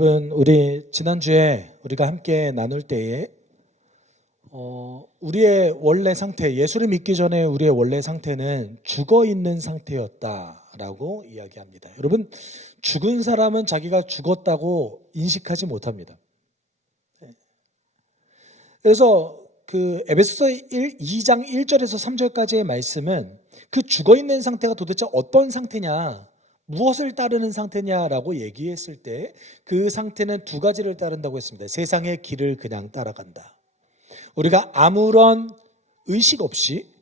여러분, 우리 지난주에 우리가 함께 나눌 때에 우리의 원래 상태, 예수를 믿기 전에 우리의 원래 상태는 죽어 있는 상태였다라고 이야기합니다. 여러분, 죽은 사람은 자기가 죽었다고 인식하지 못합니다. 그래서 그 에베소서 2장 1절에서 3절까지의 말씀은 그 죽어 있는 상태가 도대체 어떤 상태냐, 무엇을 따르는 상태냐라고 얘기했을 때 그 상태는 두 가지를 따른다고 했습니다. 세상의 길을 그냥 따라간다. 우리가 아무런 의식 없이,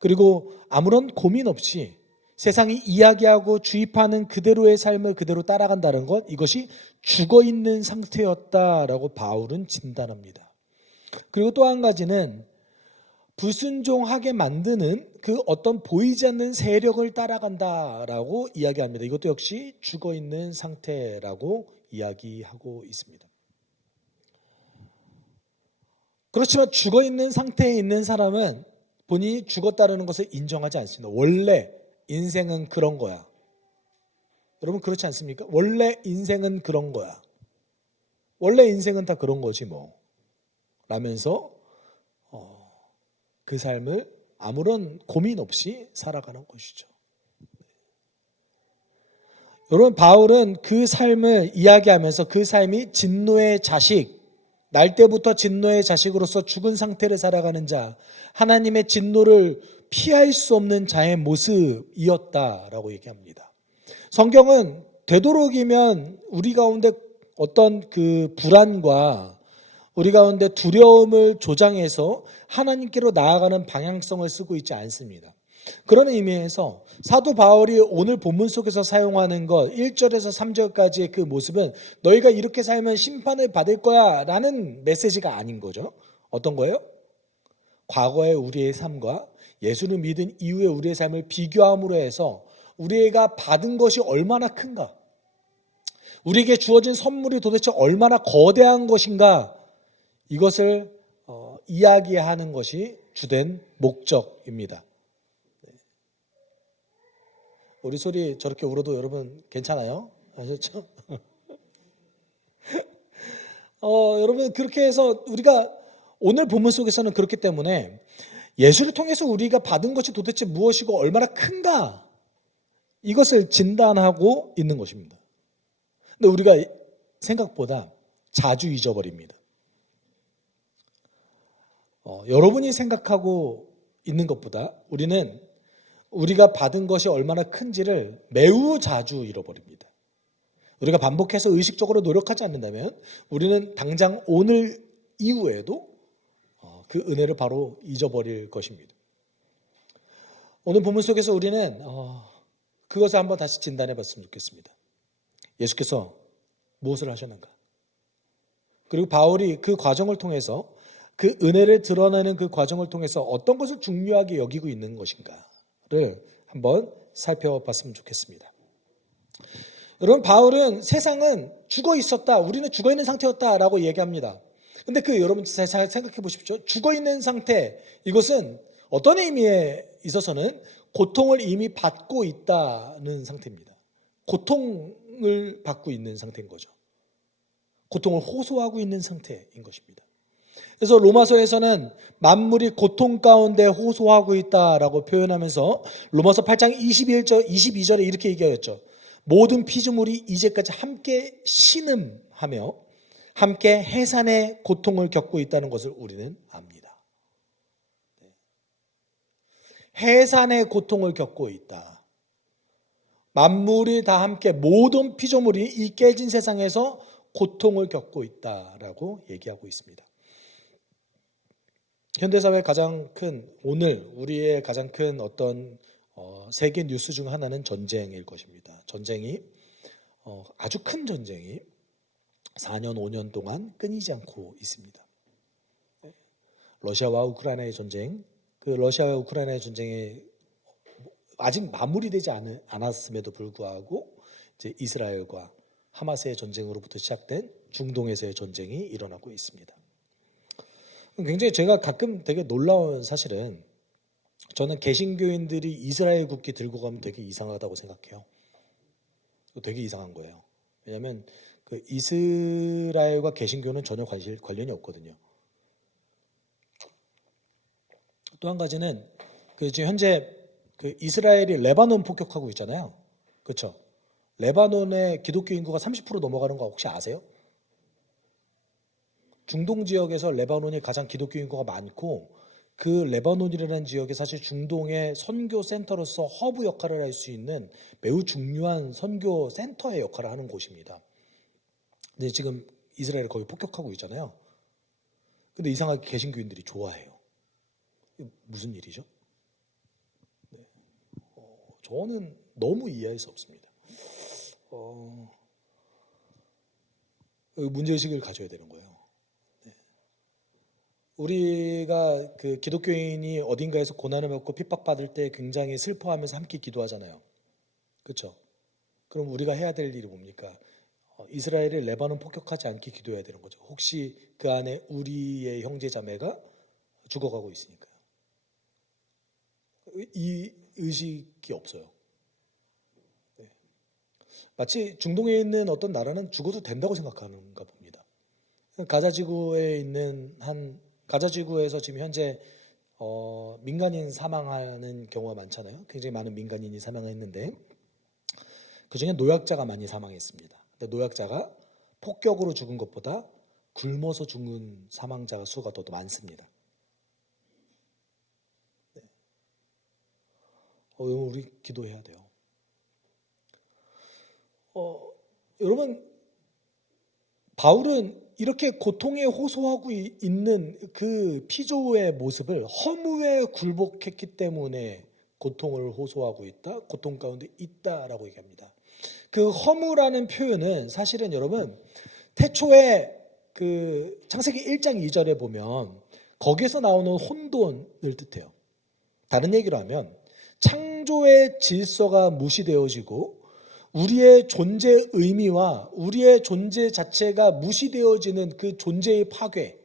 그리고 아무런 고민 없이 세상이 이야기하고 주입하는 그대로의 삶을 그대로 따라간다는 것, 이것이 죽어있는 상태였다라고 바울은 진단합니다. 그리고 또 한 가지는 불순종하게 만드는 그 어떤 보이지 않는 세력을 따라간다라고 이야기합니다. 이것도 역시 죽어있는 상태라고 이야기하고 있습니다. 그렇지만 죽어있는 상태에 있는 사람은 본인이 죽었다는 것을 인정하지 않습니다. 원래 인생은 그런 거야. 여러분, 그렇지 않습니까? 원래 인생은 그런 거야. 원래 인생은 다 그런 거지 뭐 라면서 그 삶을 아무런 고민 없이 살아가는 것이죠. 여러분, 바울은 그 삶을 이야기하면서 그 삶이 진노의 자식, 날 때부터 진노의 자식으로서 죽은 상태를 살아가는 자, 하나님의 진노를 피할 수 없는 자의 모습이었다라고 얘기합니다. 성경은 되도록이면 우리 가운데 어떤 그 불안과 우리 가운데 두려움을 조장해서 하나님께로 나아가는 방향성을 쓰고 있지 않습니다. 그런 의미에서 사도 바울이 오늘 본문 속에서 사용하는 것 1절에서 3절까지의 그 모습은 너희가 이렇게 살면 심판을 받을 거야 라는 메시지가 아닌 거죠. 어떤 거예요? 과거의 우리의 삶과 예수를 믿은 이후의 우리의 삶을 비교함으로 해서 우리가 받은 것이 얼마나 큰가, 우리에게 주어진 선물이 도대체 얼마나 거대한 것인가, 이것을 이야기하는 것이 주된 목적입니다. 우리 소리 저렇게 울어도 여러분 괜찮아요? 아셨죠? 여러분, 그렇게 해서 우리가 오늘 본문 속에서는 그렇기 때문에 예수를 통해서 우리가 받은 것이 도대체 무엇이고 얼마나 큰가, 이것을 진단하고 있는 것입니다. 근데 우리가 생각보다 자주 잊어버립니다. 여러분이 생각하고 있는 것보다 우리는 우리가 받은 것이 얼마나 큰지를 매우 자주 잃어버립니다. 우리가 반복해서 의식적으로 노력하지 않는다면 우리는 당장 오늘 이후에도 그 은혜를 바로 잊어버릴 것입니다. 오늘 본문 속에서 우리는 그것을 한번 다시 진단해 봤으면 좋겠습니다. 예수께서 무엇을 하셨는가? 그리고 바울이 그 과정을 통해서, 그 은혜를 드러내는 그 과정을 통해서 어떤 것을 중요하게 여기고 있는 것인가를 한번 살펴봤으면 좋겠습니다. 여러분, 바울은 세상은 죽어 있었다, 우리는 죽어 있는 상태였다라고 얘기합니다. 근데 여러분 잘 생각해 보십시오. 죽어 있는 상태, 이것은 어떤 의미에 있어서는 고통을 이미 받고 있다는 상태입니다. 고통을 받고 있는 상태인 거죠. 고통을 호소하고 있는 상태인 것입니다. 그래서 로마서에서는 만물이 고통 가운데 호소하고 있다라고 표현하면서 로마서 8장 22절에 이렇게 얘기하였죠. 모든 피조물이 이제까지 함께 신음하며 함께 해산의 고통을 겪고 있다는 것을 우리는 압니다. 해산의 고통을 겪고 있다. 만물이 다 함께, 모든 피조물이 이 깨진 세상에서 고통을 겪고 있다라고 얘기하고 있습니다. 현대사회의 가장 큰, 오늘 우리의 가장 큰 어떤 세계 뉴스 중 하나는 전쟁일 것입니다. 전쟁이 아주 큰 전쟁이 4년 5년 동안 끊이지 않고 있습니다. 러시아와 우크라이나의 전쟁, 그 러시아와 우크라이나의 전쟁이 아직 마무리되지 않았음에도 불구하고 이제 이스라엘과 하마스의 전쟁으로부터 시작된 중동에서의 전쟁이 일어나고 있습니다. 굉장히 제가 가끔 되게 놀라운 사실은, 저는 개신교인들이 이스라엘 국기 들고 가면 되게 이상하다고 생각해요. 되게 이상한 거예요. 왜냐하면 그 이스라엘과 개신교는 전혀 관련이 없거든요. 또 한 가지는 그 지금 현재 그 이스라엘이 레바논 폭격하고 있잖아요. 그렇죠? 레바논의 기독교 인구가 30% 넘어가는 거 혹시 아세요? 중동 지역에서 레바논이 가장 기독교 인구가 많고 그 레바논이라는 지역이 사실 중동의 선교 센터로서 허브 역할을 할 수 있는 매우 중요한 선교 센터의 역할을 하는 곳입니다. 근데 지금 이스라엘이 거기 폭격하고 있잖아요. 근데 이상하게 개신교인들이 좋아해요. 무슨 일이죠? 네. 저는 너무 이해할 수 없습니다. 문제의식을 가져야 되는 거예요. 네. 우리가 그 기독교인이 어딘가에서 고난을 받고 핍박받을 때 굉장히 슬퍼하면서 함께 기도하잖아요. 그렇죠? 그럼 우리가 해야 될 일이 뭡니까? 이스라엘이 레바논 폭격하지 않게 기도해야 되는 거죠. 혹시 그 안에 우리의 형제 자매가 죽어가고 있으니까요. 이 의식이 없어요. 네. 마치 중동에 있는 어떤 나라는 죽어도 된다고 생각하는가 봅니다. 가자지구에 있는 가자지구에서 지금 현재 민간인 사망하는 경우가 많잖아요. 굉장히 많은 민간인이 사망했는데 그 중에 노약자가 많이 사망했습니다. 근데 노약자가 폭격으로 죽은 것보다 굶어서 죽은 사망자가 수가 더 많습니다. 네. 우리 기도해야 돼요. 여러분, 바울은 이렇게 고통에 호소하고 있는 그 피조의 모습을 허무에 굴복했기 때문에 고통을 호소하고 있다, 고통 가운데 있다라고 얘기합니다. 그 허무라는 표현은 사실은 여러분 태초에 그 창세기 1장 2절에 보면 거기에서 나오는 혼돈을 뜻해요. 다른 얘기로 하면 창조의 질서가 무시되어지고 우리의 존재 의미와 우리의 존재 자체가 무시되어지는 그 존재의 파괴.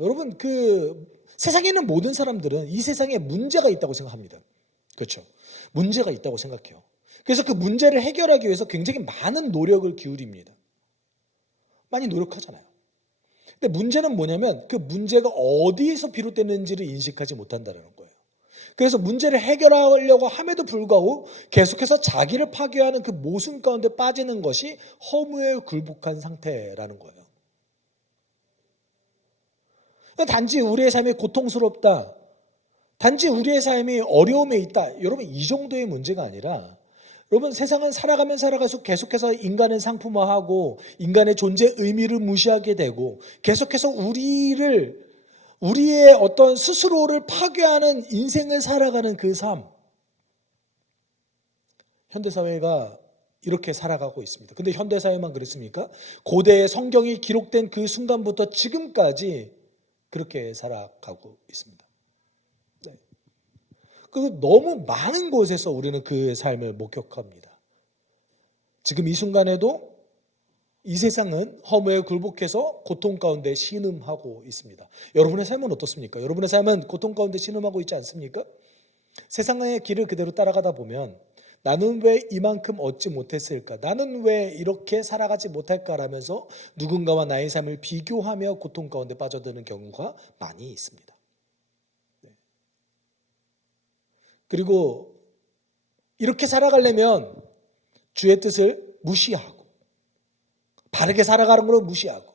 여러분 그 세상에 있는 모든 사람들은 이 세상에 문제가 있다고 생각합니다. 그렇죠? 문제가 있다고 생각해요. 그래서 그 문제를 해결하기 위해서 굉장히 많은 노력을 기울입니다. 많이 노력하잖아요. 근데 문제는 뭐냐면 그 문제가 어디에서 비롯됐는지를 인식하지 못한다는 거예요. 그래서 문제를 해결하려고 함에도 불구하고 계속해서 자기를 파괴하는 그 모순 가운데 빠지는 것이 허무에 굴복한 상태라는 거예요. 단지 우리의 삶이 고통스럽다. 단지 우리의 삶이 어려움에 있다. 여러분 이 정도의 문제가 아니라 여러분 세상은 살아가면 살아갈수록 계속해서 인간을 상품화하고 인간의 존재 의미를 무시하게 되고 계속해서 우리의 어떤 스스로를 파괴하는 인생을 살아가는 그 삶. 현대사회가 이렇게 살아가고 있습니다. 근데 현대사회만 그렇습니까? 고대의 성경이 기록된 그 순간부터 지금까지 그렇게 살아가고 있습니다. 네. 너무 많은 곳에서 우리는 그 삶을 목격합니다. 지금 이 순간에도 이 세상은 허무에 굴복해서 고통 가운데 신음하고 있습니다. 여러분의 삶은 어떻습니까? 여러분의 삶은 고통 가운데 신음하고 있지 않습니까? 세상의 길을 그대로 따라가다 보면 나는 왜 이만큼 얻지 못했을까? 나는 왜 이렇게 살아가지 못할까라면서 누군가와 나의 삶을 비교하며 고통 가운데 빠져드는 경우가 많이 있습니다. 네. 그리고 이렇게 살아가려면 주의 뜻을 무시하고 바르게 살아가는 걸 무시하고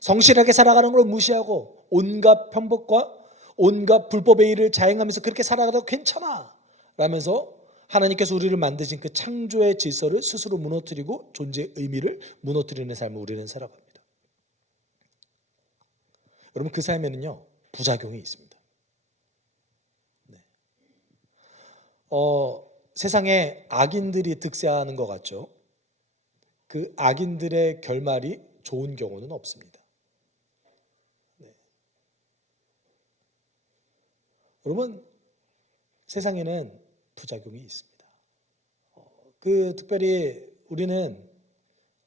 성실하게 살아가는 걸 무시하고 온갖 편법과 온갖 불법의 일을 자행하면서 그렇게 살아가도 괜찮아 라면서 하나님께서 우리를 만드신 그 창조의 질서를 스스로 무너뜨리고 존재의 의미를 무너뜨리는 삶을 우리는 살아갑니다. 여러분 그 삶에는요 부작용이 있습니다. 네. 세상에 악인들이 득세하는 것 같죠. 그 악인들의 결말이 좋은 경우는 없습니다. 네. 여러분 세상에는 부작용이 있습니다. 특별히 우리는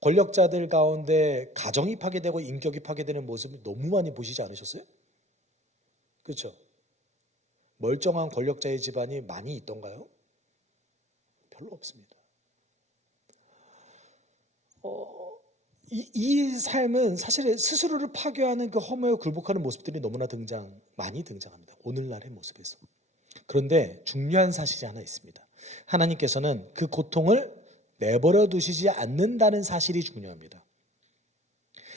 권력자들 가운데 가정이 파괴되고 인격이 파괴되는 모습을 너무 많이 보시지 않으셨어요? 그렇죠? 멀쩡한 권력자의 집안이 많이 있던가요? 별로 없습니다. 이 삶은 사실 스스로를 파괴하는 그 허무에 굴복하는 모습들이 너무나 많이 등장합니다. 오늘날의 모습에서. 그런데 중요한 사실이 하나 있습니다. 하나님께서는 그 고통을 내버려 두시지 않는다는 사실이 중요합니다.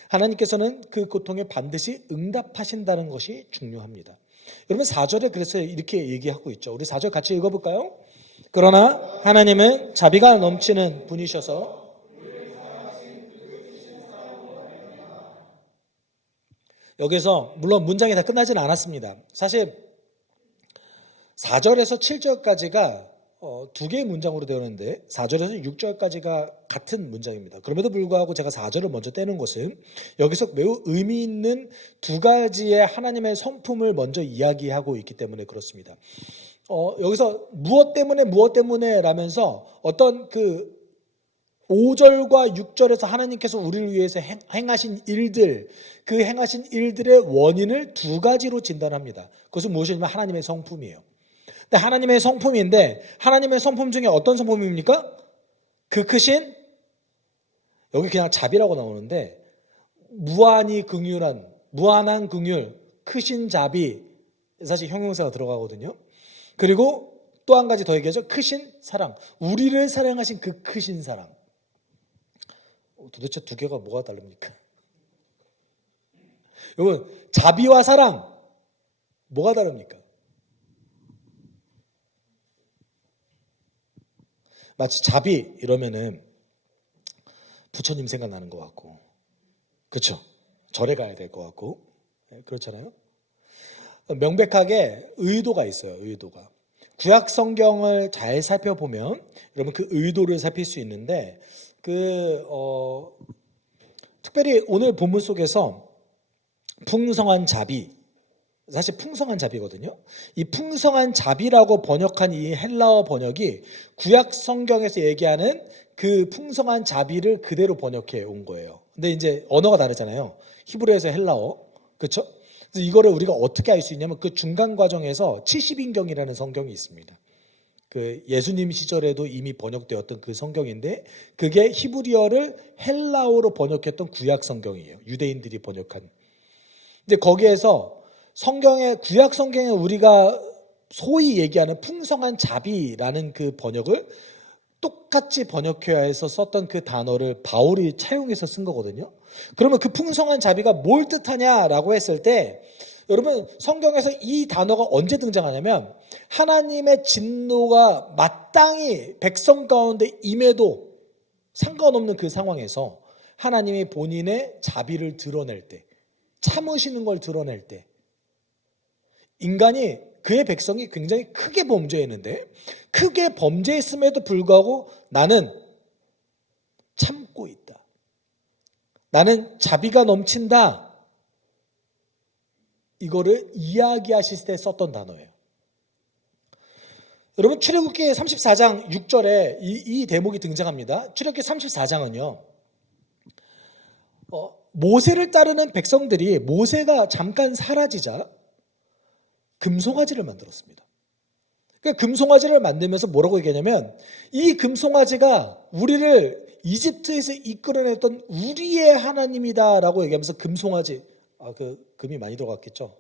하나님께서는 그 고통에 반드시 응답하신다는 것이 중요합니다. 여러분 4절에 그래서 이렇게 얘기하고 있죠. 우리 4절 같이 읽어볼까요? 그러나 하나님은 자비가 넘치는 분이셔서 여기서 물론 문장이 다 끝나지는 않았습니다. 사실 4절에서 7절까지가 두 개의 문장으로 되어 있는데 4절에서 6절까지가 같은 문장입니다. 그럼에도 불구하고 제가 4절을 먼저 떼는 것은 여기서 매우 의미 있는 두 가지의 하나님의 성품을 먼저 이야기하고 있기 때문에 그렇습니다. 여기서 무엇 때문에 라면서 어떤 그 5절과 6절에서 하나님께서 우리를 위해서 행하신 일들, 그 행하신 일들의 원인을 두 가지로 진단합니다. 그것은 무엇이냐면 하나님의 성품이에요. 근데 하나님의 성품인데 하나님의 성품 중에 어떤 성품입니까? 그 크신, 여기 그냥 자비라고 나오는데 무한한 긍휼, 크신 자비, 사실 형용사가 들어가거든요. 그리고 또 한 가지 더 얘기하죠. 크신 사랑, 우리를 사랑하신 그 크신 사랑. 도대체 두 개가 뭐가 다릅니까? 여러분, 자비와 사랑 뭐가 다릅니까? 마치 자비 이러면은 부처님 생각나는 것 같고, 그렇죠? 절에 가야 될 것 같고, 그렇잖아요. 명백하게 의도가 있어요. 의도가. 구약 성경을 잘 살펴보면 여러분 그 의도를 살필 수 있는데 특별히 오늘 본문 속에서 풍성한 자비, 사실 풍성한 자비거든요. 이 풍성한 자비라고 번역한 이 헬라어 번역이 구약 성경에서 얘기하는 그 풍성한 자비를 그대로 번역해 온 거예요. 근데 이제 언어가 다르잖아요. 히브리어에서 헬라어, 그렇죠? 그래서 이거를 우리가 어떻게 알 수 있냐면 그 중간 과정에서 70인경이라는 성경이 있습니다. 그 예수님 시절에도 이미 번역되었던 그 성경인데 그게 히브리어를 헬라어로 번역했던 구약 성경이에요. 유대인들이 번역한. 근데 거기에서 구약 성경에 우리가 소위 얘기하는 풍성한 자비라는 그 번역을 똑같이 번역해야 해서 썼던 그 단어를 바울이 차용해서 쓴 거거든요. 그러면 그 풍성한 자비가 뭘 뜻하냐라고 했을 때 여러분 성경에서 이 단어가 언제 등장하냐면 하나님의 진노가 마땅히 백성 가운데 임해도 상관없는 그 상황에서 하나님이 본인의 자비를 드러낼 때, 참으시는 걸 드러낼 때, 인간이 그의 백성이 굉장히 크게 범죄했는데 크게 범죄했음에도 불구하고 나는 참고 있다. 나는 자비가 넘친다. 이거를 이야기하실 때 썼던 단어예요. 여러분 출애굽기 34장 6절에 이 대목이 등장합니다. 출애굽기 34장은요. 모세를 따르는 백성들이 모세가 잠깐 사라지자 금송아지를 만들었습니다. 그러니까 금송아지를 만들면서 뭐라고 얘기하냐면 이 금송아지가 우리를 이집트에서 이끌어냈던 우리의 하나님이다라고 얘기하면서 금송아지, 그 금이 많이 들어갔겠죠.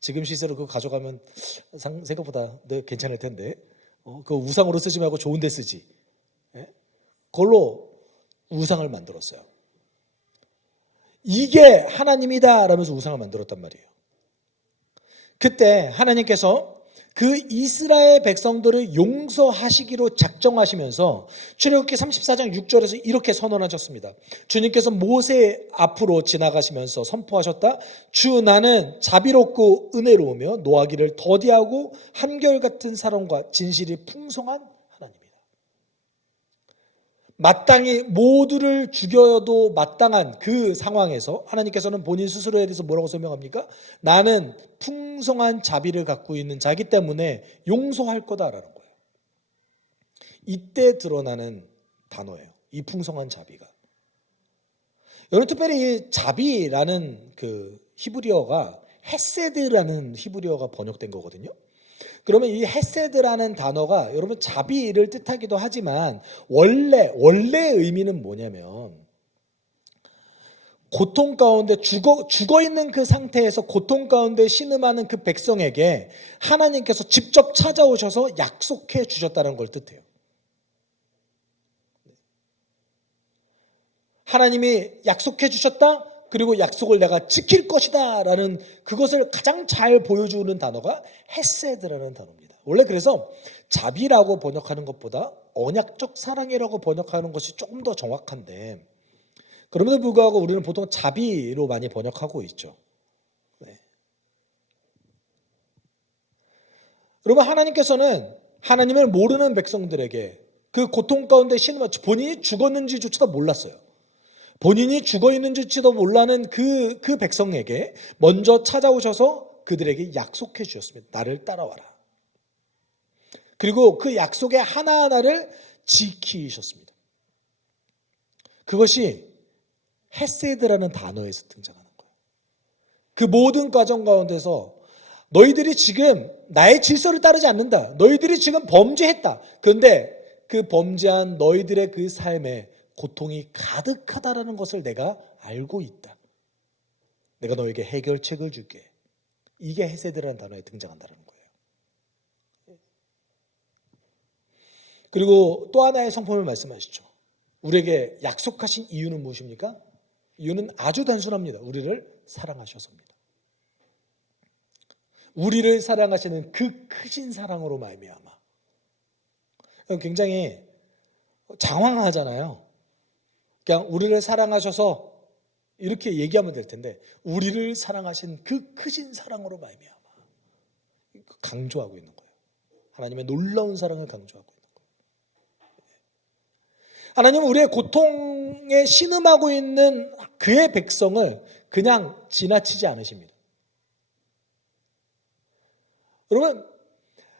지금 시세로 그거 가져가면 생각보다 괜찮을 텐데 그 우상으로 쓰지 말고 좋은 데 쓰지. 그걸로 우상을 만들었어요. 이게 하나님이다 라면서 우상을 만들었단 말이에요. 그때 하나님께서 그 이스라엘 백성들을 용서하시기로 작정하시면서 출애굽기 34장 6절에서 이렇게 선언하셨습니다. 주님께서 모세 앞으로 지나가시면서 선포하셨다. 주 나는 자비롭고 은혜로우며 노하기를 더디하고 한결같은 사랑과 진실이 풍성한 하나님이다. 마땅히 모두를 죽여도 마땅한 그 상황에서 하나님께서는 본인 스스로에 대해서 뭐라고 설명합니까? 나는 풍성한 자비를 갖고 있는 자기 때문에 용서할 거다라는 거예요. 이때 드러나는 단어예요. 이 풍성한 자비가. 여러분 특별히 이 자비라는 그 히브리어가 헤세드라는 히브리어가 번역된 거거든요. 그러면 이 헤세드라는 단어가 여러분 자비를 뜻하기도 하지만 원래 의미는 뭐냐면 고통 가운데 죽어 있는 그 상태에서 고통 가운데 신음하는 그 백성에게 하나님께서 직접 찾아오셔서 약속해 주셨다는 걸 뜻해요. 하나님이 약속해 주셨다. 그리고 약속을 내가 지킬 것이다 라는 그것을 가장 잘 보여주는 단어가 헤세드라는 단어입니다. 원래 그래서 자비라고 번역하는 것보다 언약적 사랑이라고 번역하는 것이 조금 더 정확한데 그럼에도 불구하고 우리는 보통 자비로 많이 번역하고 있죠. 네. 여러분 하나님께서는 하나님을 모르는 백성들에게 그 고통 가운데 신음하 본인이 죽었는지조차도 몰랐어요. 본인이 죽어 있는지도 몰라는 그 백성에게 먼저 찾아오셔서 그들에게 약속해 주셨습니다. 나를 따라와라. 그리고 그 약속의 하나하나를 지키셨습니다. 그것이 헤세드라는 단어에서 등장하는 거예요. 그 모든 과정 가운데서 너희들이 지금 나의 질서를 따르지 않는다. 너희들이 지금 범죄했다. 그런데 그 범죄한 너희들의 그 삶에 고통이 가득하다라는 것을 내가 알고 있다. 내가 너에게 해결책을 줄게. 이게 헤세드라는 단어에 등장한다는 거예요. 그리고 또 하나의 성품을 말씀하시죠. 우리에게 약속하신 이유는 무엇입니까? 이유는 아주 단순합니다. 우리를 사랑하셔서입니다. 우리를 사랑하시는 그 크신 사랑으로 말미암아. 굉장히 장황하잖아요. 그냥 우리를 사랑하셔서 이렇게 얘기하면 될 텐데 우리를 사랑하신 그 크신 사랑으로 말미암아 강조하고 있는 거예요. 하나님의 놀라운 사랑을 강조하고 있는 거예요. 하나님은 우리의 고통에 신음하고 있는 그의 백성을 그냥 지나치지 않으십니다. 여러분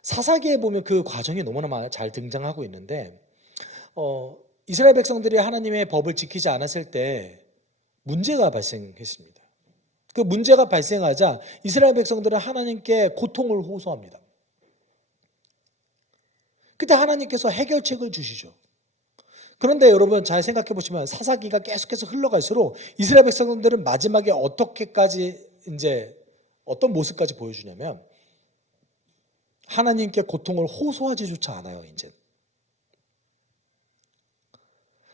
사사기에 보면 그 과정이 너무나 잘 등장하고 있는데 이스라엘 백성들이 하나님의 법을 지키지 않았을 때 문제가 발생했습니다. 그 문제가 발생하자 이스라엘 백성들은 하나님께 고통을 호소합니다. 그때 하나님께서 해결책을 주시죠. 그런데 여러분 잘 생각해 보시면 사사기가 계속해서 흘러갈수록 이스라엘 백성들은 마지막에 어떤 모습까지 보여주냐면 하나님께 고통을 호소하지조차 않아요. 이제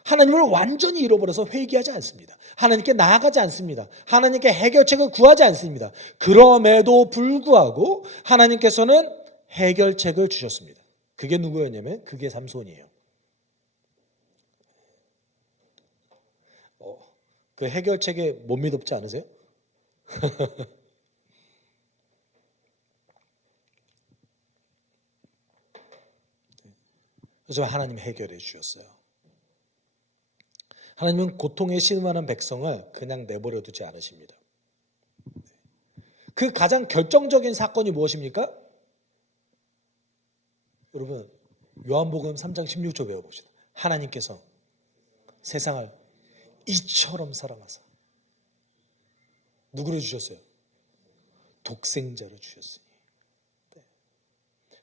하나님을 완전히 잃어버려서 회개하지 않습니다. 하나님께 나아가지 않습니다. 하나님께 해결책을 구하지 않습니다. 그럼에도 불구하고 하나님께서는 해결책을 주셨습니다. 그게 누구였냐면 그게 삼손이에요. 그 해결책에 못 믿었지 않으세요? 그래서 하나님 해결해 주셨어요. 하나님은 고통에 신음하는 백성을 그냥 내버려 두지 않으십니다. 그 가장 결정적인 사건이 무엇입니까? 여러분 요한복음 3장 16절 외워봅시다. 하나님께서 세상을 이처럼 사랑하사 누구를 주셨어요? 독생자로 주셨으니.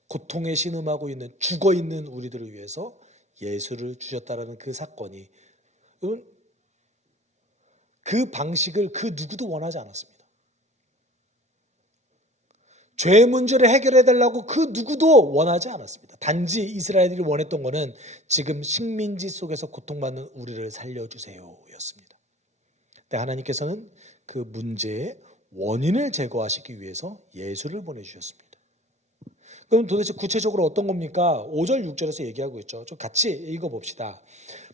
고통에 신음하고 있는 죽어있는 우리들을 위해서 예수를 주셨다라는 그 사건이 그 방식을 그 누구도 원하지 않았습니다. 죄의 문제를 해결해 달라고 그 누구도 원하지 않았습니다. 단지 이스라엘이 원했던 것은 지금 식민지 속에서 고통받는 우리를 살려주세요 였습니다. 근데 하나님께서는 그 문제의 원인을 제거하시기 위해서 예수를 보내주셨습니다. 그럼 도대체 구체적으로 어떤 겁니까? 5절 6절에서 얘기하고 있죠. 좀 같이 읽어봅시다.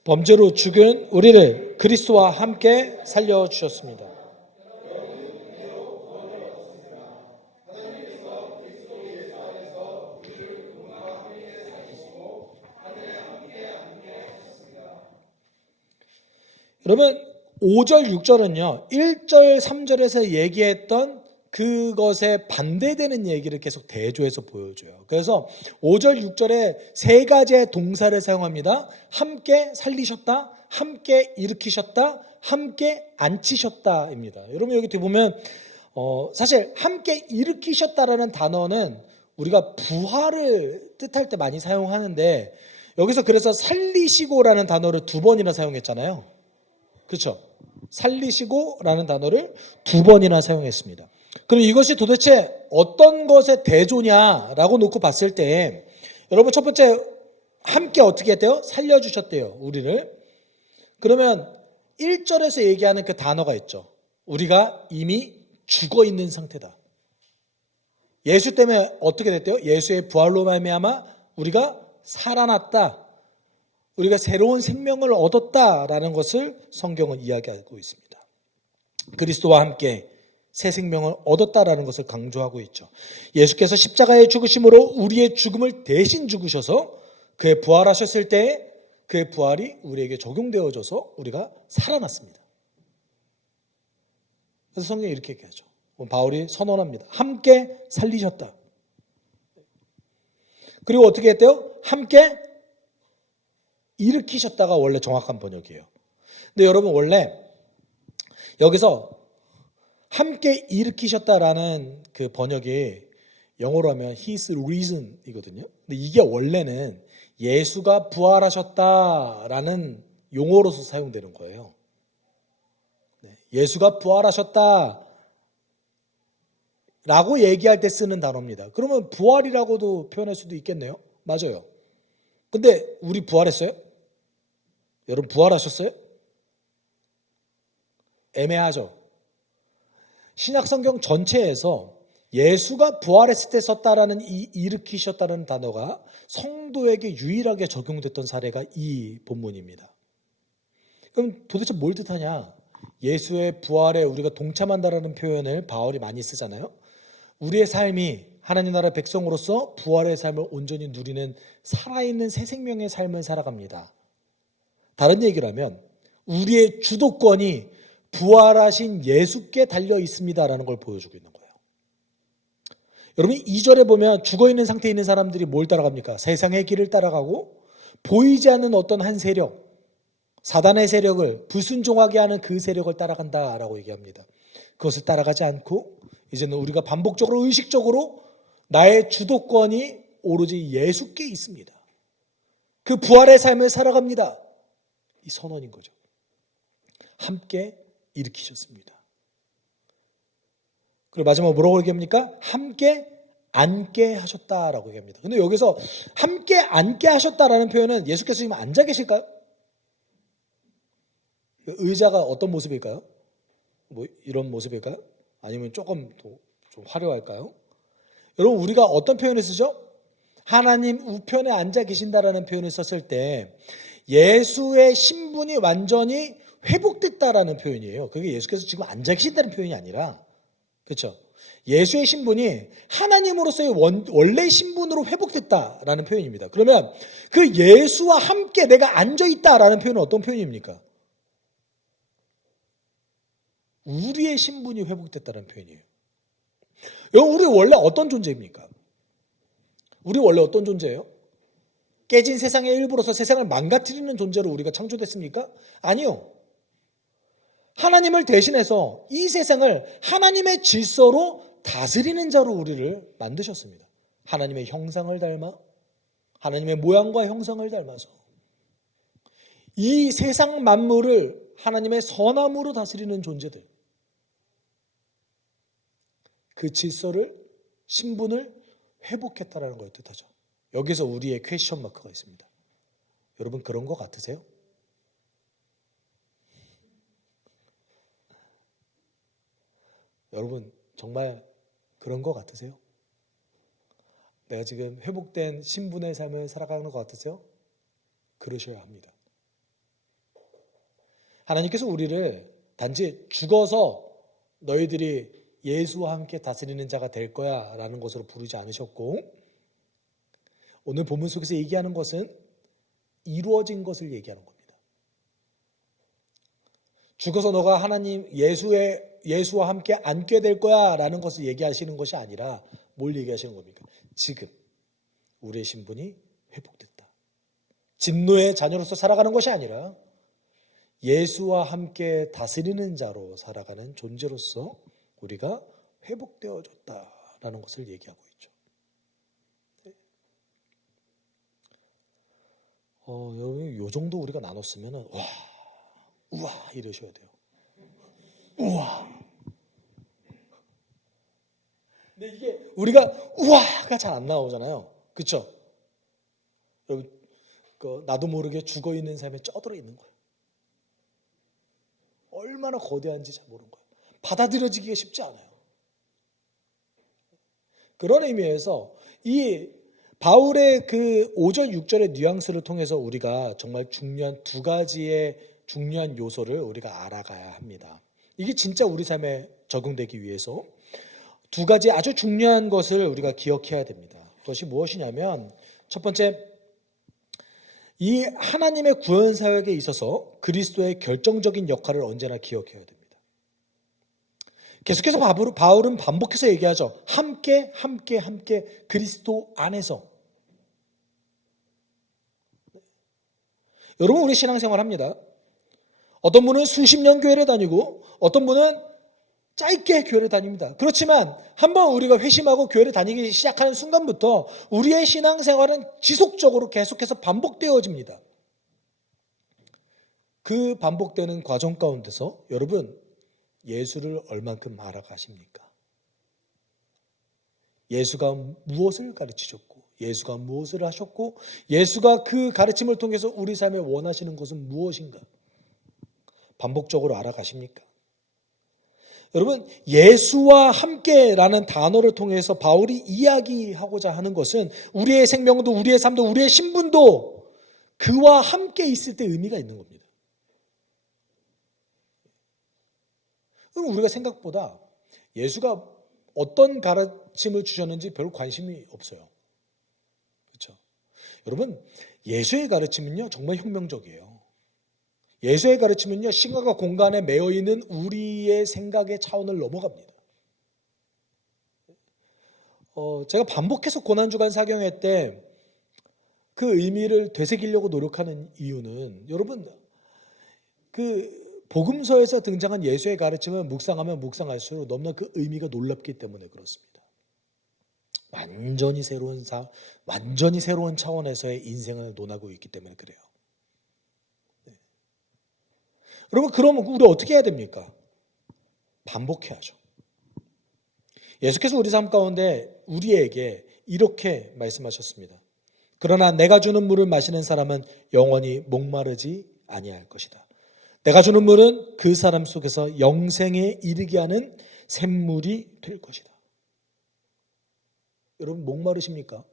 범죄로 죽은 우리를 그리스도와 함께 살려주셨습니다. 그러면 5절 6절은요 1절 3절에서 얘기했던 그것에 반대되는 얘기를 계속 대조해서 보여줘요. 그래서 5절 6절에 세 가지의 동사를 사용합니다. 함께 살리셨다, 함께 일으키셨다, 함께 앉히셨다입니다. 여러분 여기 보면 사실 함께 일으키셨다라는 단어는 우리가 부활을 뜻할 때 많이 사용하는데 여기서 그래서 살리시고라는 단어를 2번이나 사용했잖아요. 그렇죠? 살리시고라는 단어를 2번이나 사용했습니다. 그럼 이것이 도대체 어떤 것의 대조냐라고 놓고 봤을 때 여러분 첫 번째 함께 어떻게 했대요? 살려주셨대요. 우리를. 그러면 1절에서 얘기하는 그 단어가 있죠. 우리가 이미 죽어 있는 상태다. 예수 때문에 어떻게 됐대요? 예수의 부활로 말미암아 우리가 살아났다. 우리가 새로운 생명을 얻었다라는 것을 성경은 이야기하고 있습니다. 그리스도와 함께 새 생명을 얻었다라는 것을 강조하고 있죠. 예수께서 십자가의 죽으심으로 우리의 죽음을 대신 죽으셔서 그의 부활하셨을 때 그의 부활이 우리에게 적용되어져서 우리가 살아났습니다. 그래서 성경이 이렇게 얘기하죠. 바울이 선언합니다. 함께 살리셨다. 그리고 어떻게 했대요? 함께 일으키셨다가 원래 정확한 번역이에요. 근데 여러분 원래 여기서 함께 일으키셨다라는 그 번역이 영어로 하면 His reason 이거든요. 근데 이게 원래는 예수가 부활하셨다라는 용어로서 사용되는 거예요. 예수가 부활하셨다 라고 얘기할 때 쓰는 단어입니다. 그러면 부활이라고도 표현할 수도 있겠네요. 맞아요. 근데 우리 부활했어요? 여러분 부활하셨어요? 애매하죠. 신약성경 전체에서 예수가 부활했을 때 썼다라는 이 일으키셨다는 단어가 성도에게 유일하게 적용됐던 사례가 이 본문입니다. 그럼 도대체 뭘 뜻하냐? 예수의 부활에 우리가 동참한다라는 표현을 바울이 많이 쓰잖아요. 우리의 삶이 하나님 나라 백성으로서 부활의 삶을 온전히 누리는 살아있는 새 생명의 삶을 살아갑니다. 다른 얘기를 하면 우리의 주도권이 부활하신 예수께 달려 있습니다라는 걸 보여주고 있는 거예요. 여러분 2절에 보면 죽어있는 상태에 있는 사람들이 뭘 따라갑니까? 세상의 길을 따라가고 보이지 않는 어떤 한 세력, 사단의 세력을 불순종하게 하는 그 세력을 따라간다라고 얘기합니다. 그것을 따라가지 않고 이제는 우리가 반복적으로 의식적으로 나의 주도권이 오로지 예수께 있습니다. 그 부활의 삶을 살아갑니다. 이 선언인 거죠. 함께 일으키셨습니다. 그리고 마지막으로 뭐라고 얘기합니까? 함께 앉게 하셨다라고 얘기합니다. 근데 여기서 함께 앉게 하셨다라는 표현은 예수께서 지금 앉아 계실까요? 의자가 어떤 모습일까요? 뭐 이런 모습일까요? 아니면 조금 더 좀 화려할까요? 여러분 우리가 어떤 표현을 쓰죠? 하나님 우편에 앉아 계신다라는 표현을 썼을 때 예수의 신분이 완전히 회복됐다라는 표현이에요. 그게 예수께서 지금 앉아 계신다는 표현이 아니라 그렇죠? 예수의 신분이 하나님으로서의 원래 신분으로 회복됐다라는 표현입니다. 그러면 그 예수와 함께 내가 앉아 있다라는 표현은 어떤 표현입니까? 우리의 신분이 회복됐다는 표현이에요. 우리 원래 어떤 존재입니까? 우리 원래 어떤 존재예요? 깨진 세상의 일부로서 세상을 망가뜨리는 존재로 우리가 창조됐습니까? 아니요. 하나님을 대신해서 이 세상을 하나님의 질서로 다스리는 자로 우리를 만드셨습니다. 하나님의 형상을 닮아 하나님의 모양과 형상을 닮아서 이 세상 만물을 하나님의 선함으로 다스리는 존재들, 그 질서를 신분을 회복했다라는 걸 뜻하죠. 여기서 우리의 퀘스천 마크가 있습니다. 여러분 그런 거 같으세요? 여러분 정말 그런 거 같으세요? 내가 지금 회복된 신분의 삶을 살아가는 것 같으세요? 그러셔야 합니다. 하나님께서 우리를 단지 죽어서 너희들이 예수와 함께 다스리는 자가 될 거야 라는 것으로 부르지 않으셨고 오늘 본문 속에서 얘기하는 것은 이루어진 것을 얘기하는 겁니다. 죽어서 너가 하나님 예수와 함께 앉게 될 거야 라는 것을 얘기하시는 것이 아니라 뭘 얘기하시는 겁니까? 지금 우리의 신분이 회복됐다. 진노의 자녀로서 살아가는 것이 아니라 예수와 함께 다스리는 자로 살아가는 존재로서 우리가 회복되어졌다라는 것을 얘기하고 있죠. 여러분 요 정도 우리가 나눴으면은 와, 우와 이러셔야 돼요. 우와. 근데 이게 우리가 우와가 잘 안 나오잖아요. 그렇죠? 여기 나도 모르게 죽어 있는 삶에 쪄들어 있는 거예요. 얼마나 거대한지 잘 모르는 거예요. 받아들여지기가 쉽지 않아요. 그런 의미에서 이 바울의 그 5절 6절의 뉘앙스를 통해서 우리가 정말 중요한 두 가지의 중요한 요소를 우리가 알아가야 합니다. 이게 진짜 우리 삶에 적용되기 위해서 두 가지 아주 중요한 것을 우리가 기억해야 됩니다. 그것이 무엇이냐면 첫 번째, 이 하나님의 구원 사역에 있어서 그리스도의 결정적인 역할을 언제나 기억해야 됩니다. 계속해서 바울은 반복해서 얘기하죠. 함께 그리스도 안에서. 여러분 우리 신앙생활 합니다. 어떤 분은 수십 년 교회를 다니고 어떤 분은 짧게 교회를 다닙니다. 그렇지만 한번 우리가 회심하고 교회를 다니기 시작하는 순간부터 우리의 신앙생활은 지속적으로 계속해서 반복되어집니다. 그 반복되는 과정 가운데서 여러분 예수를 얼만큼 알아가십니까? 예수가 무엇을 가르치셨고 예수가 무엇을 하셨고 예수가 그 가르침을 통해서 우리 삶에 원하시는 것은 무엇인가? 반복적으로 알아가십니까? 여러분 예수와 함께라는 단어를 통해서 바울이 이야기하고자 하는 것은 우리의 생명도 우리의 삶도 우리의 신분도 그와 함께 있을 때 의미가 있는 겁니다. 우리가 생각보다 예수가 어떤 가르침을 주셨는지 별 관심이 없어요. 그렇죠? 여러분 예수의 가르침은요 정말 혁명적이에요. 예수의 가르침은요 시간과 공간에 매여 있는 우리의 생각의 차원을 넘어갑니다. 제가 반복해서 고난주간 사경회 때 그 의미를 되새기려고 노력하는 이유는 여러분 그 복음서에서 등장한 예수의 가르침을 묵상하면 묵상할수록 너무나 그 의미가 놀랍기 때문에 그렇습니다. 완전히 새로운 차원에서의 인생을 논하고 있기 때문에 그래요. 네. 여러분 그러면 우리 어떻게 해야 됩니까? 반복해야죠. 예수께서 우리 삶 가운데 우리에게 이렇게 말씀하셨습니다. 그러나 내가 주는 물을 마시는 사람은 영원히 목마르지 아니할 것이다. 내가 주는 물은 그 사람 속에서 영생에 이르게 하는 샘물이 될 것이다. 여러분 목마르십니까?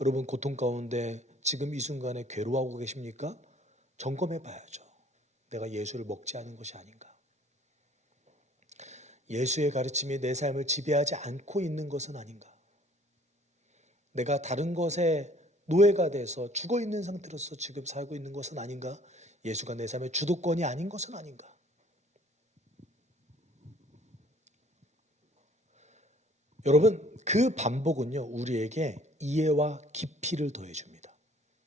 여러분 고통 가운데 지금 이 순간에 괴로워하고 계십니까? 점검해 봐야죠. 내가 예수를 먹지 않은 것이 아닌가? 예수의 가르침이 내 삶을 지배하지 않고 있는 것은 아닌가? 내가 다른 것에 노예가 돼서 죽어 있는 상태로서 지금 살고 있는 것은 아닌가? 예수가 내 삶의 주도권이 아닌 것은 아닌가? 여러분 그 반복은요 우리에게 이해와 깊이를 더해줍니다.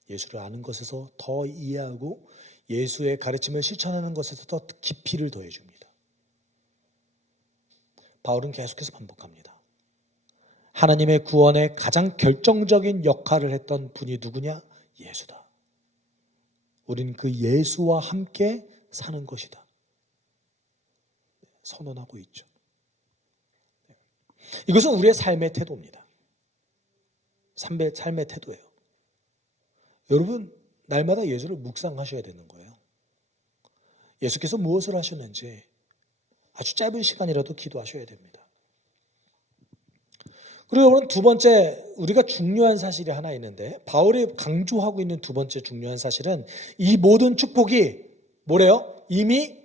예수를 아는 것에서 더 이해하고 예수의 가르침을 실천하는 것에서 더 깊이를 더해줍니다. 바울은 계속해서 반복합니다. 하나님의 구원에 가장 결정적인 역할을 했던 분이 누구냐? 예수다. 우리는 그 예수와 함께 사는 것이다. 선언하고 있죠. 이것은 우리의 삶의 태도입니다. 삶의 태도예요. 여러분 날마다 예수를 묵상하셔야 되는 거예요. 예수께서 무엇을 하셨는지 아주 짧은 시간이라도 기도하셔야 됩니다. 그리고 여러분 두 번째 우리가 중요한 사실이 하나 있는데 바울이 강조하고 있는 두 번째 중요한 사실은 이 모든 축복이 뭐래요? 이미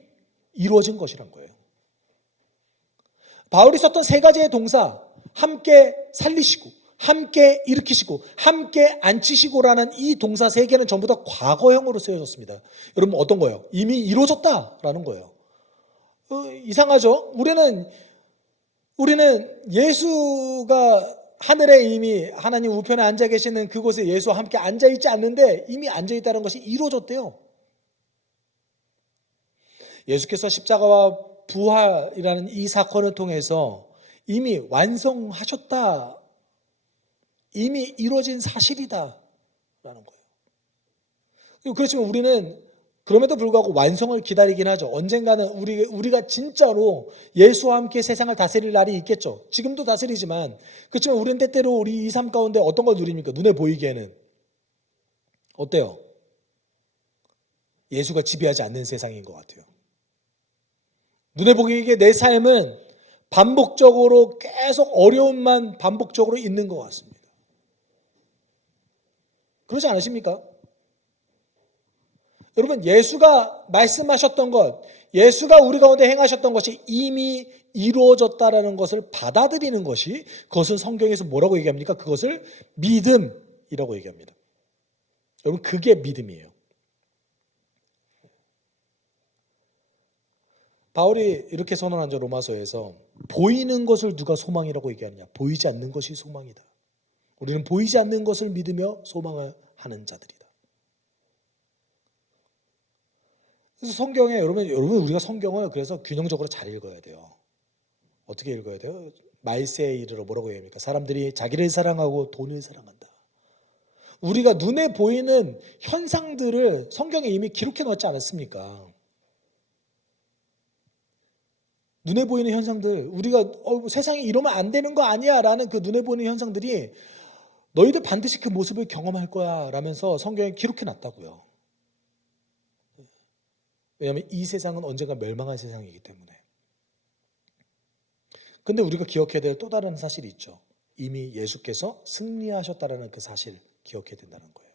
이루어진 것이란 거예요. 바울이 썼던 세 가지의 동사 함께 살리시고 함께 일으키시고 함께 앉히시고라는 이 동사 세 개는 전부 다 과거형으로 쓰여졌습니다. 여러분 어떤 거예요? 이미 이루어졌다라는 거예요. 이상하죠? 우리는 예수가 하늘에 이미 하나님 우편에 앉아 계시는 그곳에 예수와 함께 앉아 있지 않는데 이미 앉아 있다는 것이 이루어졌대요. 예수께서 십자가와 부활이라는 이 사건을 통해서 이미 완성하셨다. 이미 이루어진 사실이다 라는 거예요. 그렇지만 우리는 그럼에도 불구하고 완성을 기다리긴 하죠. 언젠가는 우리가 진짜로 예수와 함께 세상을 다스릴 날이 있겠죠. 지금도 다스리지만, 그렇지만 우리는 때때로 우리 이 삶 가운데 어떤 걸 누립니까? 눈에 보이기에는. 어때요? 예수가 지배하지 않는 세상인 것 같아요. 눈에 보기에 내 삶은 반복적으로 계속 어려움만 반복적으로 있는 것 같습니다. 그러지 않으십니까? 여러분, 예수가 말씀하셨던 것, 예수가 우리 가운데 행하셨던 것이 이미 이루어졌다라는 것을 받아들이는 것이, 그것은 성경에서 뭐라고 얘기합니까? 그것을 믿음이라고 얘기합니다. 여러분, 그게 믿음이에요. 바울이 이렇게 선언하죠. 로마서에서 보이는 것을 누가 소망이라고 얘기하느냐? 보이지 않는 것이 소망이다. 우리는 보이지 않는 것을 믿으며 소망을 하는 자들이다. 그래서 성경에 여러분 우리가 성경을 그래서 균형적으로 잘 읽어야 돼요. 어떻게 읽어야 돼요? 말세에 이르러 뭐라고 얘기합니까? 사람들이 자기를 사랑하고 돈을 사랑한다. 우리가 눈에 보이는 현상들을 성경에 이미 기록해 놓지 않았습니까? 눈에 보이는 현상들, 우리가 세상에 이러면 안 되는 거 아니야 라는 그 눈에 보이는 현상들이 너희들 반드시 그 모습을 경험할 거야 라면서 성경에 기록해 놨다고요. 왜냐하면 이 세상은 언젠가 멸망할 세상이기 때문에. 근데 우리가 기억해야 될 또 다른 사실이 있죠. 이미 예수께서 승리하셨다라는 그 사실 기억해야 된다는 거예요.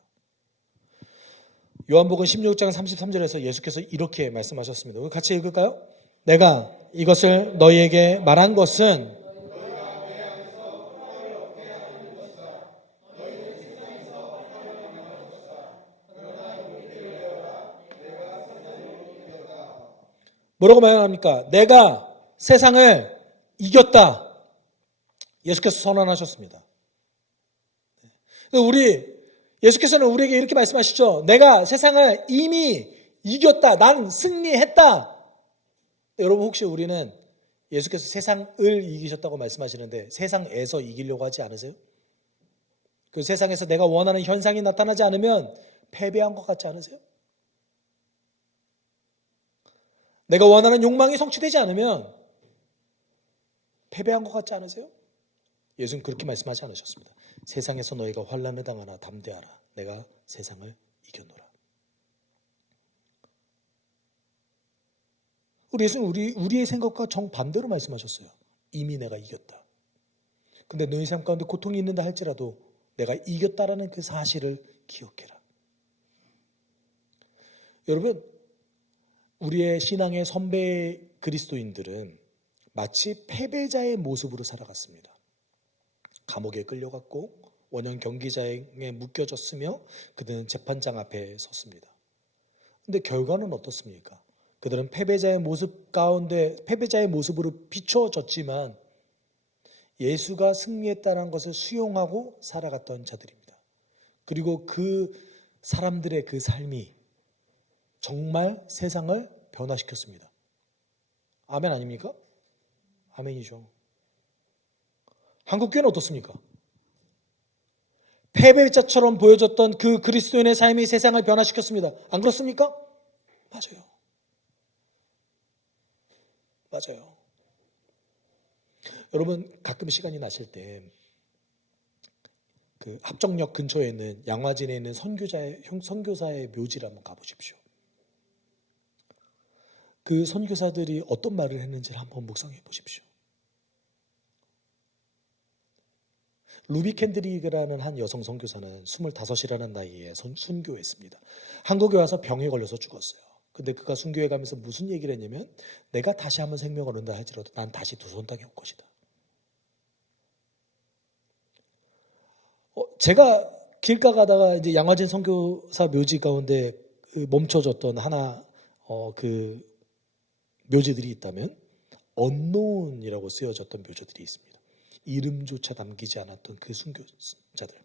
요한복음 16장 33절에서 예수께서 이렇게 말씀하셨습니다. 우리 같이 읽을까요? 내가 이것을 너희에게 말한 것은 뭐라고 말합니까? 내가 세상을 이겼다. 예수께서 선언하셨습니다. 예수께서는 우리에게 이렇게 말씀하시죠. 내가 세상을 이미 이겼다. 난 승리했다. 여러분, 혹시 우리는 예수께서 세상을 이기셨다고 말씀하시는데 세상에서 이기려고 하지 않으세요? 그 세상에서 내가 원하는 현상이 나타나지 않으면 패배한 것 같지 않으세요? 내가 원하는 욕망이 성취되지 않으면 패배한 것 같지 않으세요? 예수는 그렇게 말씀하지 않으셨습니다. 세상에서 너희가 환난을 당하나 담대하라. 내가 세상을 이겼노라. 우리 예수는 우리의 생각과 정반대로 말씀하셨어요. 이미 내가 이겼다. 근데 너희 삶 가운데 고통이 있는다 할지라도 내가 이겼다라는 그 사실을 기억해라. 여러분, 우리의 신앙의 선배 그리스도인들은 마치 패배자의 모습으로 살아갔습니다. 감옥에 끌려갔고 원형 경기장에 묶여졌으며 그들은 재판장 앞에 섰습니다. 근데 결과는 어떻습니까? 그들은 패배자의 모습 가운데 패배자의 모습으로 비춰졌지만 예수가 승리했다는 것을 수용하고 살아갔던 자들입니다. 그리고 그 사람들의 그 삶이 정말 세상을 변화시켰습니다. 아멘 아닙니까? 아멘이죠. 한국교회는 어떻습니까? 패배자처럼 보여졌던 그 그리스도인의 삶이 세상을 변화시켰습니다. 안 그렇습니까? 맞아요. 맞아요. 여러분, 가끔 시간이 나실 때 그 합정역 근처에 있는 양화진에 있는 선교사의 묘지를 한번 가보십시오. 그 선교사들이 어떤 말을 했는지를 한번 묵상해 보십시오. 루비 캔드릭이라는 한 여성 선교사는 25이라는 나이에 순교했습니다. 한국에 와서 병에 걸려서 죽었어요. 근데 그가 순교해 가면서 무슨 얘기를 했냐면 내가 다시 한번 생명을 얻는다 할지라도 난 다시 두 손 땅에 올 것이다. 제가 길가 가다가 이제 양화진 선교사 묘지 가운데 멈춰졌던 하나 그 묘지들이 있다면 언노운이라고 쓰여졌던 묘지들이 있습니다. 이름조차 남기지 않았던 그 순교자들.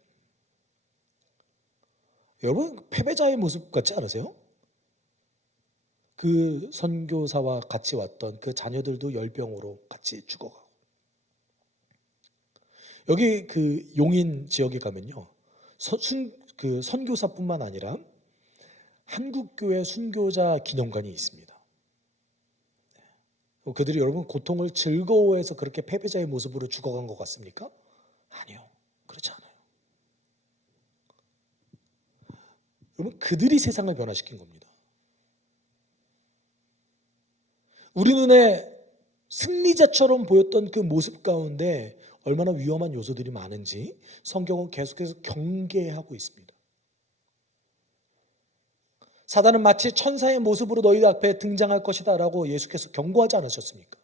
여러분, 패배자의 모습 같지 않으세요? 그 선교사와 같이 왔던 그 자녀들도 열병으로 같이 죽어가고. 여기 그 용인 지역에 가면요, 그 선교사뿐만 아니라 한국교회 순교자 기념관이 있습니다. 그들이 여러분 고통을 즐거워해서 그렇게 패배자의 모습으로 죽어간 것 같습니까? 아니요. 그렇지 않아요. 여러분 그들이 세상을 변화시킨 겁니다. 우리 눈에 승리자처럼 보였던 그 모습 가운데 얼마나 위험한 요소들이 많은지 성경은 계속해서 경계하고 있습니다. 사단은 마치 천사의 모습으로 너희 앞에 등장할 것이다 라고 예수께서 경고하지 않으셨습니까?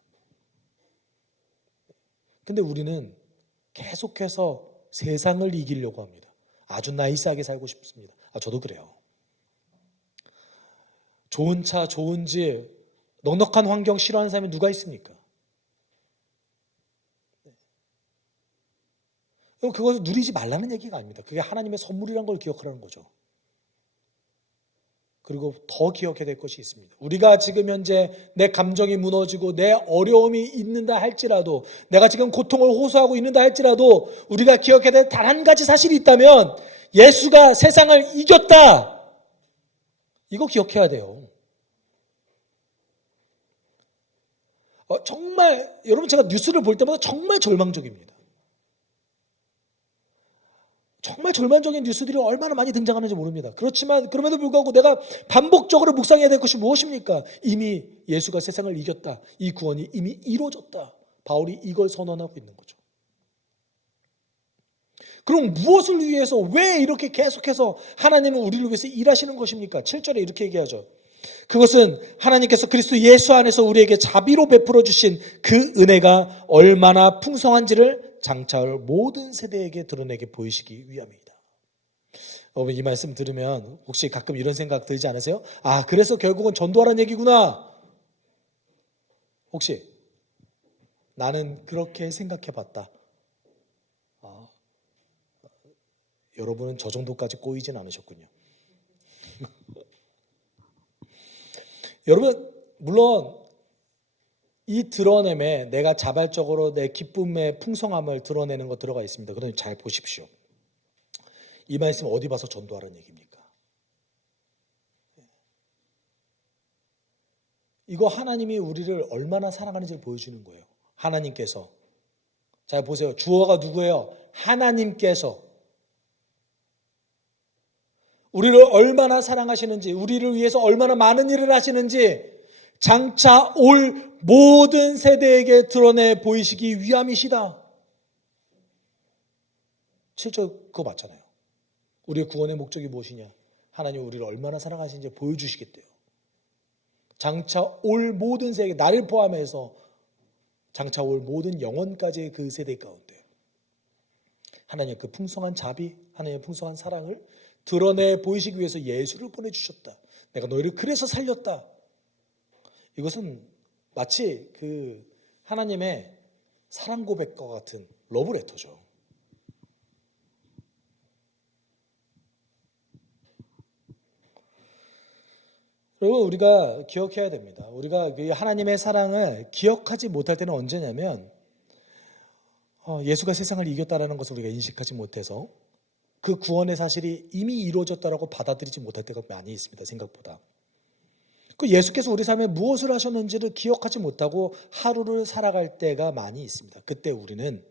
근데 우리는 계속해서 세상을 이기려고 합니다. 아주 나이스하게 살고 싶습니다. 저도 그래요. 좋은 차, 좋은 집, 넉넉한 환경 싫어하는 사람이 누가 있습니까? 그것을 누리지 말라는 얘기가 아닙니다. 그게 하나님의 선물이란 걸 기억하라는 거죠. 그리고 더 기억해야 될 것이 있습니다. 우리가 지금 현재 내 감정이 무너지고 내 어려움이 있는다 할지라도, 내가 지금 고통을 호소하고 있는다 할지라도 우리가 기억해야 될 단 한 가지 사실이 있다면 예수가 세상을 이겼다. 이거 기억해야 돼요. 정말 여러분 제가 뉴스를 볼 때마다 정말 절망적입니다. 정말 절망적인 뉴스들이 얼마나 많이 등장하는지 모릅니다. 그렇지만 그럼에도 불구하고 내가 반복적으로 묵상해야 될 것이 무엇입니까? 이미 예수가 세상을 이겼다. 이 구원이 이미 이루어졌다. 바울이 이걸 선언하고 있는 거죠. 그럼 무엇을 위해서 왜 이렇게 계속해서 하나님은 우리를 위해서 일하시는 것입니까? 7절에 이렇게 얘기하죠. 그것은 하나님께서 그리스도 예수 안에서 우리에게 자비로 베풀어 주신 그 은혜가 얼마나 풍성한지를 장차 올 모든 세대에게 드러내게 보이시기 위함이다. 여러분 이 말씀 들으면 혹시 가끔 이런 생각 들지 않으세요? 그래서 결국은 전도하라는 얘기구나. 혹시 나는 그렇게 생각해 봤다. 여러분은 저 정도까지 꼬이진 않으셨군요. 여러분 물론 이 드러냄에 내가 자발적으로 내 기쁨의 풍성함을 드러내는 거 들어가 있습니다. 그러니 잘 보십시오. 이 말씀 어디 봐서 전도하라는 얘기입니까? 이거 하나님이 우리를 얼마나 사랑하는지를 보여주는 거예요. 하나님께서. 잘 보세요. 주어가 누구예요? 하나님께서. 우리를 얼마나 사랑하시는지, 우리를 위해서 얼마나 많은 일을 하시는지 장차 올 모든 세대에게 드러내 보이시기 위함이시다. 7절 그거 맞잖아요. 우리의 구원의 목적이 무엇이냐? 하나님 우리를 얼마나 사랑하시는지 보여주시겠대요. 장차 올 모든 세대, 나를 포함해서 장차 올 모든 영혼까지의 그 세대 가운데 하나님 그 풍성한 자비, 하나님의 풍성한 사랑을 드러내 보이시기 위해서 예수를 보내주셨다. 내가 너희를 그래서 살렸다. 이것은 마치 그 하나님의 사랑 고백과 같은 러브레터죠. 여러분 우리가 기억해야 됩니다. 우리가 하나님의 사랑을 기억하지 못할 때는 언제냐면 예수가 세상을 이겼다라는 것을 우리가 인식하지 못해서 그 구원의 사실이 이미 이루어졌다라고 받아들이지 못할 때가 많이 있습니다. 생각보다. 그 예수께서 우리 삶에 무엇을 하셨는지를 기억하지 못하고 하루를 살아갈 때가 많이 있습니다. 그때 우리는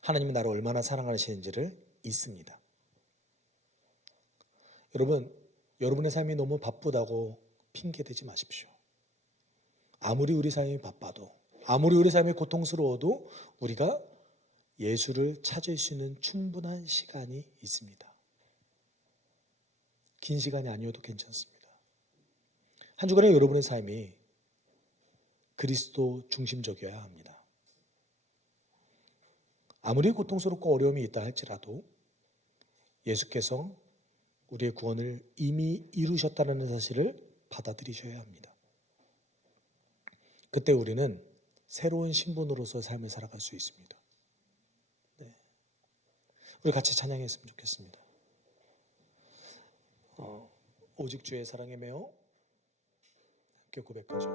하나님이 나를 얼마나 사랑하시는지를 잊습니다. 여러분, 여러분의 삶이 너무 바쁘다고 핑계대지 마십시오. 아무리 우리 삶이 바빠도, 아무리 우리 삶이 고통스러워도 우리가 예수를 찾을 수 있는 충분한 시간이 있습니다. 긴 시간이 아니어도 괜찮습니다. 한 주간에 여러분의 삶이 그리스도 중심적이어야 합니다. 아무리 고통스럽고 어려움이 있다 할지라도 예수께서 우리의 구원을 이미 이루셨다는 사실을 받아들이셔야 합니다. 그때 우리는 새로운 신분으로서 삶을 살아갈 수 있습니다. 네. 우리 같이 찬양했으면 좋겠습니다. 오직 주의 사랑에 매어 함께 고백하죠.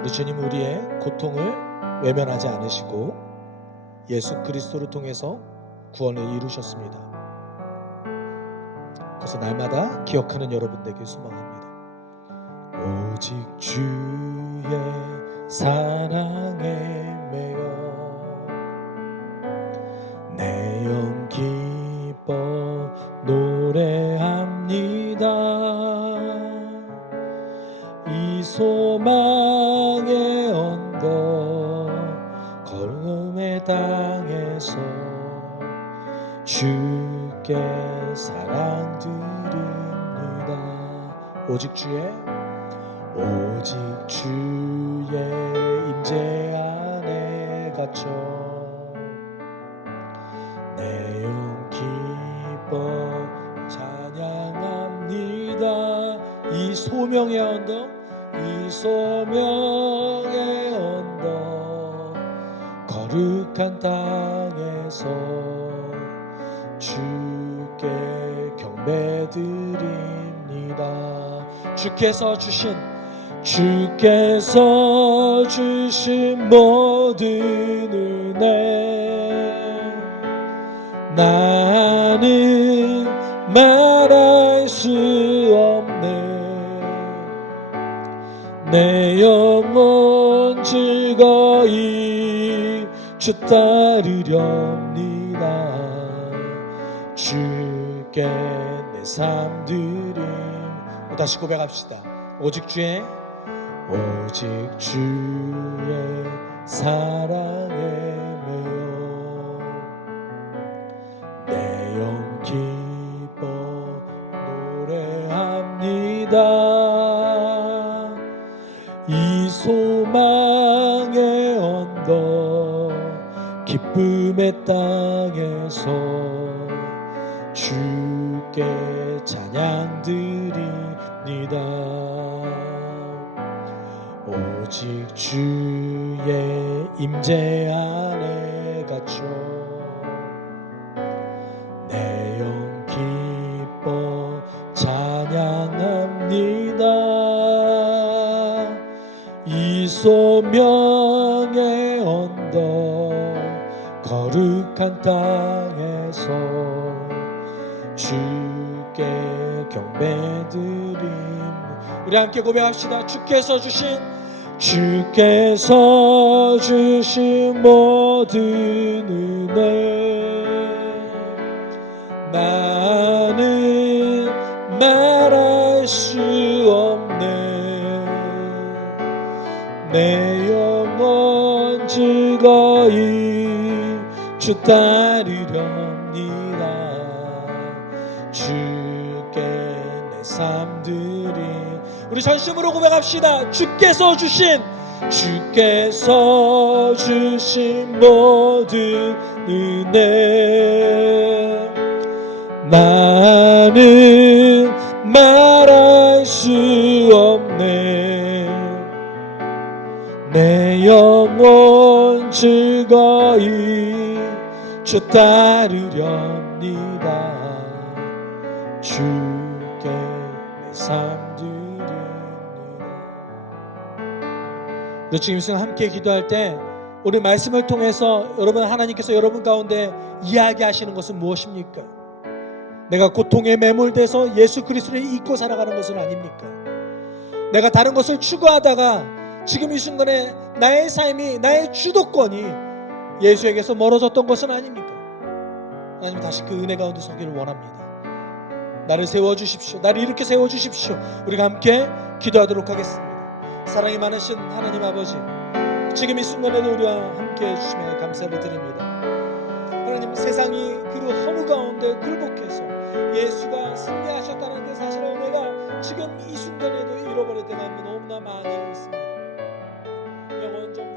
우리 주님 우리의 고통을 외면하지 않으시고 예수 그리스도를 통해서 구원을 이루셨습니다. 그래서 날마다 기억하는 여러분 되길 소망합니다. 오직 주의 사랑에 매여 내 영 기뻐 노래합니다. 이 소망의 언덕 걸음의 땅에서 주께 사랑 드립니다. 오직 주의 임재 안에 갇혀 내 영 기뻐 찬양합니다. 이 소명의 언덕 거룩한 땅에서 주께 경배드립니다. 주께서 주신 모든 은혜 나는 말할 수 없네. 내 영혼 즐거이 주 따르렵니다. 주께 내 삶 드림. 다시 고백합시다. 오직 주의 사랑에 매여 내 영 기뻐 노래합니다. 이 소망의 언덕 기쁨의 땅에서 주께 찬양 드립니다. 오직 주의 임재 안에 갇혀 내 영 기뻐 찬양합니다. 이 소명의 언덕 거룩한 땅에서 주께 경배드림. 우리 함께 고백합시다. 주께서 주신 모든 은혜 나는 말할 수 없네. 내 영혼 즐거이 주 따르렵니다. 주께 내 삶 드림. 우리 전심으로 고백합시다. 주께서 주신 모든 은혜 나는 말할 수 없네. 내 영혼 즐거이 주 따르렵니다. 주께 내 삶 지금 이 순간 함께 기도할 때 우리 말씀을 통해서 여러분 하나님께서 여러분 가운데 이야기하시는 것은 무엇입니까? 내가 고통에 매몰돼서 예수 그리스도를 잊고 살아가는 것은 아닙니까? 내가 다른 것을 추구하다가 지금 이 순간에 나의 삶이 나의 주도권이 예수에게서 멀어졌던 것은 아닙니까? 하나님 다시 그 은혜 가운데 서기를 원합니다. 나를 세워주십시오. 나를 이렇게 세워주십시오. 우리가 함께 기도하도록 하겠습니다. 사랑이 많으신 하나님 아버지, 지금 이 순간에도 우리와 함께 해주심에 감사를 드립니다. 하나님, 세상이 그 허무 가운데 굴복해서 예수가 승리하셨다는 그 사실을 우리가 지금 이 순간에도 잃어버릴 때가 너무나 많이 있습니다. 영혼 좀